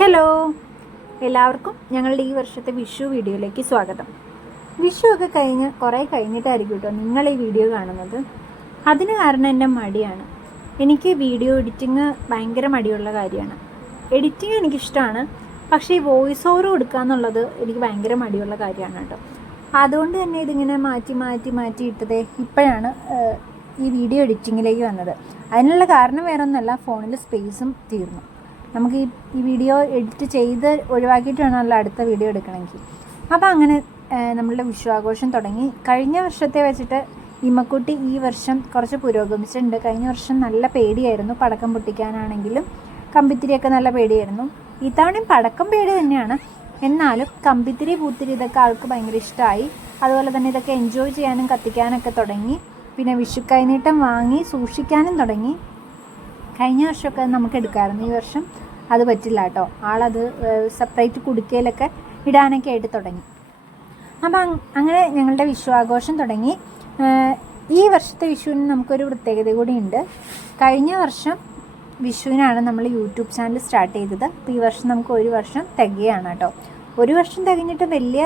Hello, എല്ലാവർക്കും ഞങ്ങളുടെ ഈ വർഷത്തെ വിഷു വീഡിയോയിലേക്ക് സ്വാഗതം. വിഷു ഒക്കെ കുറേ കഴിഞ്ഞിട്ടായിരിക്കും കേട്ടോ നിങ്ങൾ ഈ വീഡിയോ കാണുന്നത്. അതിന് കാരണം എൻ്റെ മടിയാണ്. എനിക്ക് വീഡിയോ എഡിറ്റിങ് ഭയങ്കര മടിയുള്ള കാര്യമാണ്. എഡിറ്റിങ് എനിക്കിഷ്ടമാണ്, പക്ഷേ ഈ വോയിസ് ഓവർ കൊടുക്കുക എന്നുള്ളത് എനിക്ക് ഭയങ്കര മടിയുള്ള കാര്യമാണ് കേട്ടോ. അതുകൊണ്ട് തന്നെ ഇതിങ്ങനെ മാറ്റി ഇട്ടതേ ഇപ്പോഴാണ് ഈ വീഡിയോ എഡിറ്റിങ്ങിലേക്ക് വന്നത്. അതിനുള്ള കാരണം വേറെ ഒന്നുമല്ല, ഫോണിൽ സ്പേസും തീർന്നു. നമുക്ക് ഈ വീഡിയോ എഡിറ്റ് ചെയ്ത് ഒഴിവാക്കിയിട്ട് വേണമല്ലോ അടുത്ത വീഡിയോ എടുക്കണമെങ്കിൽ. അപ്പോൾ അങ്ങനെ നമ്മളുടെ വിഷുവാഘോഷം തുടങ്ങി. കഴിഞ്ഞ വർഷത്തെ വെച്ചിട്ട് ഇമ്മക്കുട്ടി ഈ വർഷം കുറച്ച് പുരോഗമിച്ചിട്ടുണ്ട്. കഴിഞ്ഞ വർഷം നല്ല പേടിയായിരുന്നു, പടക്കം പൊട്ടിക്കാനാണെങ്കിലും കമ്പിത്തിരിയൊക്കെ നല്ല പേടിയായിരുന്നു. ഇത്തവണയും പടക്കം പേടി തന്നെയാണ്, എന്നാലും കമ്പിത്തിരി പൂത്തിരി ഇതൊക്കെ ആൾക്ക് ഭയങ്കര ഇഷ്ടമായി. അതുപോലെ തന്നെ ഇതൊക്കെ എൻജോയ് ചെയ്യാനും കത്തിക്കാനൊക്കെ തുടങ്ങി. പിന്നെ വിഷു കൈനീട്ടം വാങ്ങി സൂക്ഷിക്കാനും തുടങ്ങി. കഴിഞ്ഞ വർഷമൊക്കെ നമുക്ക് എടുക്കാമായിരുന്നു, ഈ വർഷം അത് പറ്റില്ല കേട്ടോ. ആളത് സെപ്പറേറ്റ് കുടുക്കയിലൊക്കെ ഇടാനൊക്കെ ആയിട്ട് തുടങ്ങി. അപ്പം അങ്ങനെ ഞങ്ങളുടെ വിഷു ആഘോഷം തുടങ്ങി. ഈ വർഷത്തെ വിഷുവിന് നമുക്കൊരു പ്രത്യേകത കൂടിയുണ്ട്. കഴിഞ്ഞ വർഷം വിഷുവിനാണ് നമ്മൾ യൂട്യൂബ് ചാനൽ സ്റ്റാർട്ട് ചെയ്തത്. അപ്പോൾ ഈ വർഷം നമുക്ക് ഒരു വർഷം തികയാണ് കേട്ടോ. ഒരു വർഷം തികഞ്ഞിട്ട് വലിയ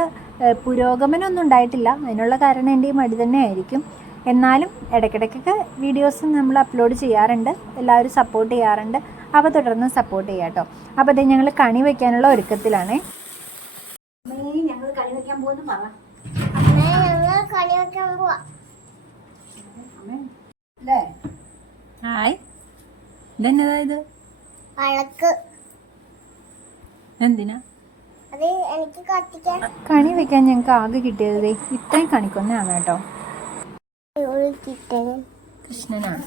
പുരോഗമനമൊന്നും ഉണ്ടായിട്ടില്ല. അതിനുള്ള കാരണം എൻ്റെ ഈ മടി തന്നെ ആയിരിക്കും. എന്നാലും ഇടയ്ക്കിടയ്ക്കൊക്കെ വീഡിയോസ് നമ്മൾ അപ്ലോഡ് ചെയ്യാറുണ്ട്, എല്ലാവരും സപ്പോർട്ട് ചെയ്യാറുണ്ട്. അപ്പോൾ തുടർന്ന് സപ്പോർട്ട് ചെയ്യാം കേട്ടോ. അപ്പോൾ അത് ഞങ്ങൾ കണി വയ്ക്കാനുള്ള ഒരുക്കത്തിലാണ്. ഞങ്ങൾ കണി വയ്ക്കാൻ പോകുന്നു. ഹായ്, ഇതെന്നതാ ഇത്? എന്തിനാ കണി വെക്കാൻ ഞങ്ങൾക്ക് ആകെ കിട്ടിയത് ഇത്രയും കണിക്കൊന്നാണ് കേട്ടോ. കൃഷ്ണനാണ്.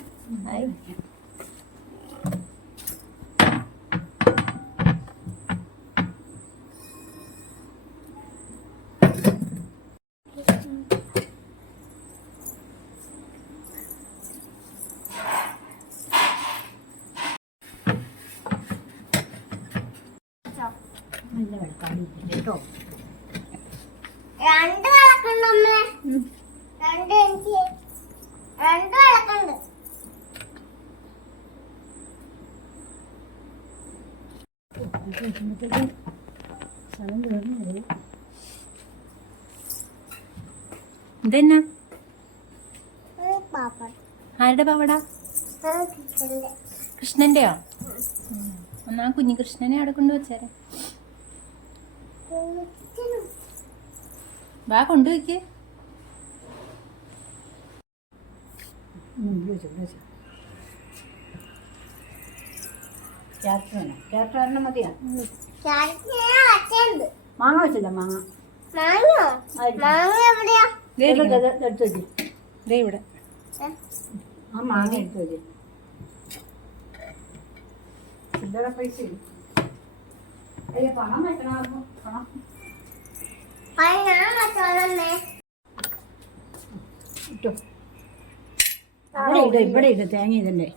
നല്ല വെളുക്കാടി കേട്ടോ. രണ്ട് വിളക്കുണ്ട്, രണ്ട് വിളക്കുണ്ട്. ഇതെന്നാ? ആരുടെ പാവട? കൃഷ്ണന്റെയോ? എന്നാ കുഞ്ഞു കൃഷ്ണനെ അവിടെ കൊണ്ട് വെച്ചേരെ. വാ കൊണ്ടുവയ്ക്ക്. ക്യാരറ്റ് മതിയാ? മാങ്ങ മാങ്ങ വെച്ചില്ല. മാങ്ങ എവിടെയാ? എടുത്തു വെച്ച്. ഇവിടെ ആ മാങ്ങ എടുത്തു വെച്ച്. ചില്ലറ പൈസ പണം വെക്കണമായിരുന്നു. പണം ഇട്ടോ. ഇവിടെ ഇട് തേങ്ങ ഇതല്ലേ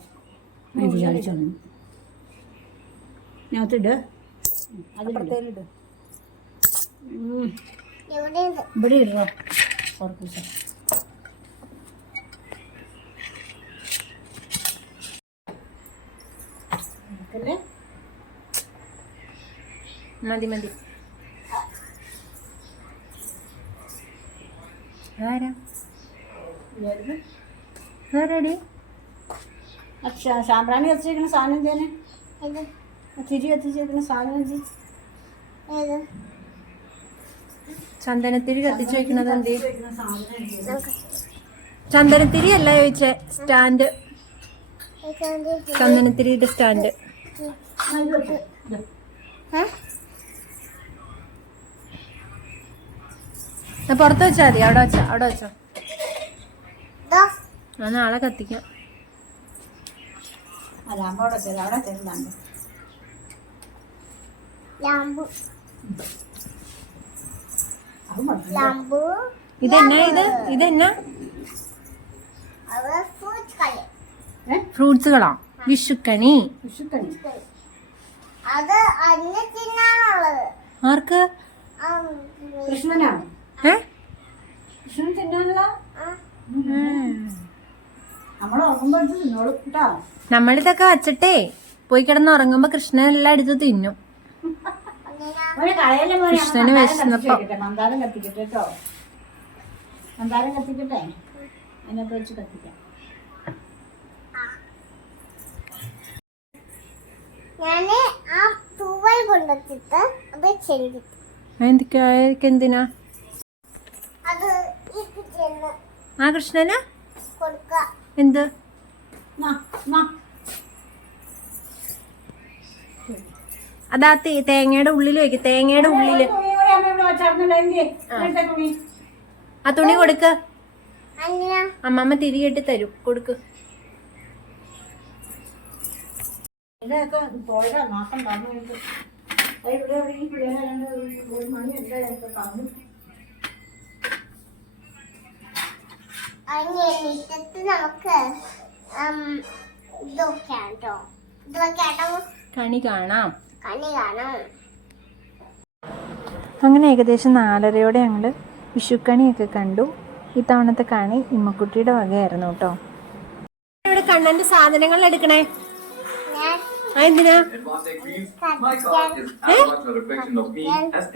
ചാടിച്ചോളൂ. ഞാത്തിട്. അതിലിട്. ഇവിടെ ഇടോ. കുറച്ച് മതി. ആരാ ആരാടി? സാമ്പ്രാണി കത്തിച്ചിരിക്കുന്ന സാധനം തന്നെ. തിരി കത്തിച്ചിരിക്കുന്ന സാധനം ചന്ദനത്തിരി കത്തിച്ചു വെക്കണത് എന്ത്? ചന്ദനത്തിരി അല്ല ചോദിച്ചേ, സ്റ്റാൻഡ്. ചന്ദനത്തിരിയുടെ സ്റ്റാൻഡ്. പുറത്ത് വെച്ചാൽ മതി. അവിടെ വെച്ചോ. നാളെ കത്തിക്കാം. ഇതെന്നാ? ഫ്രൂട്ട്സുകളാ? വിഷുക്കണി. ആർക്ക്? കൃഷ്ണനാണ്. കൃഷ്ണൻ തിന്നാനുള്ള നമ്മൾ ഉറങ്ങുമ്പോൾ എടുത്ത് തിന്നോളും കേട്ടോ. നമ്മളിതൊക്കെ വച്ചിട്ടേ പോയി കിടന്ന് ഉറങ്ങുമ്പോ കൃഷ്ണൻ എല്ലാം എടുത്ത് തിന്നും. മോനെ കളയല്ലേ മോനെ. കൃഷ്ണന് വിശന്നപ്പോ. മന്ദാരം കത്തിക്കട്ടെ കേട്ടോ. മന്ദാരം കത്തിക്കട്ടെ. അതിനകത്ത് വെച്ച് കത്തിക്കാം. ഞാന് ആ തൂവൽ കൊണ്ടുവച്ചിട്ട് അത് ചെല്ലിട്ടു. എന്തിനാ അത് ഈ ചെന്ന് ആ കൃഷ്ണന് കൊടുക്ക. എന്ത് നാ, നാ. അതാ തേങ്ങയുടെ ഉള്ളില് വെക്ക്. തേങ്ങയുടെ ഉള്ളില് തുണി കൂടി അമ്മ ഇവിടെ വെച്ചായിരുന്നല്ലോ. എന്തിയെ? ഇവിടുത്തെ തുണി. ആ തുണി കൊടുക്ക്. അങ്ങനെ അമ്മമ്മ തിരികെട്ടി തരും. കൊടുക്ക്. ഇതൊക്കെ പോരാ നോക്കാൻ പറഞ്ഞു. ഇവിടെ ഈ പിള്ളേരെ രണ്ട് ഒരു മണി എന്താ പറഞ്ഞു. അതിന് എണീറ്റത്ത് നമുക്ക് ഇതൊക്കെ കേട്ടോ. ഇതൊക്കെ കേട്ടോ കണി കാണാം. കണി കാണാം. അങ്ങനെ ഏകദേശം 4:30 ഞങ്ങൾ വിഷുക്കണിയൊക്കെ കണ്ടു. ഇത്തവണത്തെ കണി ഇമ്മക്കുട്ടിയുടെ വകയായിരുന്നു കേട്ടോ. ഇവിടെ കണ്ണന്റെ സാധനങ്ങൾ എടുക്കണേ. എന്തിനാ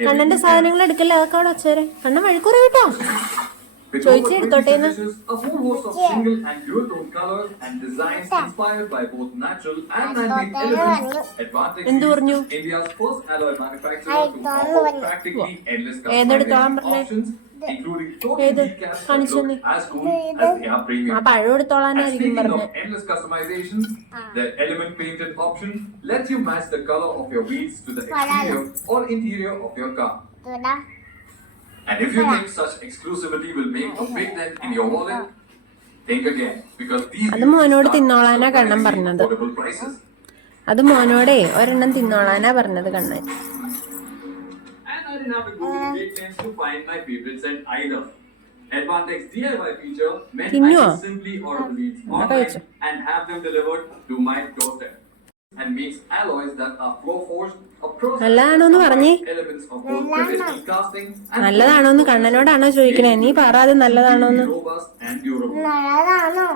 കണ്ണന്റെ സാധനങ്ങൾ എടുക്കല്ലേ? അതൊക്കെ അവിടെ വച്ചേരെ. കണ്ണൻ വഴിക്കുറ കേട്ടോ. ചോദിച്ചെടുത്തോട്ടേന്ന്. A full host of single and dual tone colors and designs inspired by both natural and man-made elements. Advantage പറഞ്ഞു? is India's first alloy manufacturer to offer practically endless customization options, including totally decast that look as cool as they are ആ premium. പഴം And എടുത്തോളാനായിരിക്കും speaking പറഞ്ഞു. of endless customizations, the element painted option lets you match the color of your wheels to the exterior or interior of your car. ഇതാ And if you think such exclusivity will make a big dent in your wallet, think again, because these അത് മോനോട് തിന്നോളാനാ കണ്ണൻ പറഞ്ഞത്. affordable prices. അത് മോനോടേ ഒരെണ്ണം തിന്നോളാനാ പറഞ്ഞത് Kannan. And I didn't have to go to big lengths to find my favorite set either. Advantex DIY feature meant I Tinnuo? can simply order leads Naka online yachu. and have them delivered to my doorstep. And makes alloys that are flow forged a process നല്ലതാണോന്ന് പറഞ്ഞേ. elements of both traditional casting and നല്ലതാണോന്ന് കണ്ണനോടാണോ ചോദിക്കണേ? നീ പറ അത് നല്ലതാണോന്ന്. robust and durable. നല്ലതാണോ?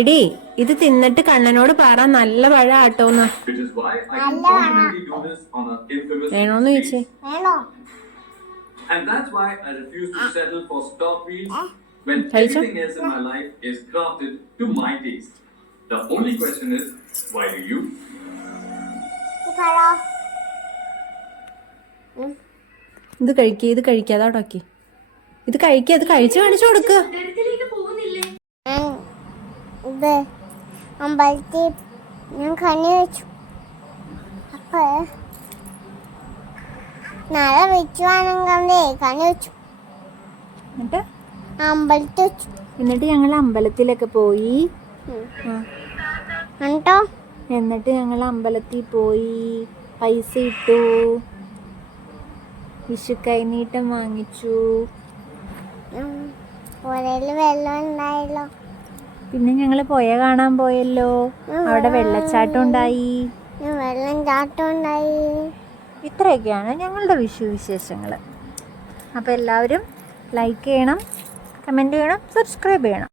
എടി ഇത് തിന്നിട്ട് കണ്ണനോട് പറ നല്ല പഴ ആട്ടോന്ന്. Which is why I can confidently do this on an infamous വേണോന്ന് ചോദിച്ചേ. വേണോ? And that's why I refuse to settle for stock wheels when കഴിച്ചോ? everything else in my life is crafted to my taste. The only question is, why do you? പറ. ഇത് കഴിക്കാതെ കേടാക്കി. ഇത് കഴിച്ച് കാണിച്ചു കൊടുക്ക്. ഇത് അമ്പലത്തിൽ ഞാൻ കണി വെച്ചു. അപ്പൊ നാളെ വെച്ചുവാണെങ്കിലേ കണി വെച്ചു. അമ്പലത്തിൽ വെച്ചു. എന്നിട്ട് ഞങ്ങൾ അമ്പലത്തിലൊക്കെ പോയി. എന്നിട്ടോ എന്നിട്ട് ഞങ്ങൾ അമ്പലത്തിൽ പോയി പൈസ ഇട്ടു, വിഷു കൈനീട്ടം വാങ്ങിച്ചു. പുഴയില് വെള്ളം ഉണ്ടായല്ലോ. പിന്നെ ഞങ്ങൾ പുഴ കാണാൻ പോയല്ലോ. അവിടെ വെള്ളച്ചാട്ടം ഉണ്ടായി. വെള്ളം ചാട്ടം ഉണ്ടായി. ഇത്രയൊക്കെയാണ് ഞങ്ങളുടെ വിഷു വിശേഷങ്ങൾ. അപ്പോൾ എല്ലാവരും ലൈക്ക് ചെയ്യണം, കമൻറ്റ് ചെയ്യണം, സബ്സ്ക്രൈബ് ചെയ്യണം.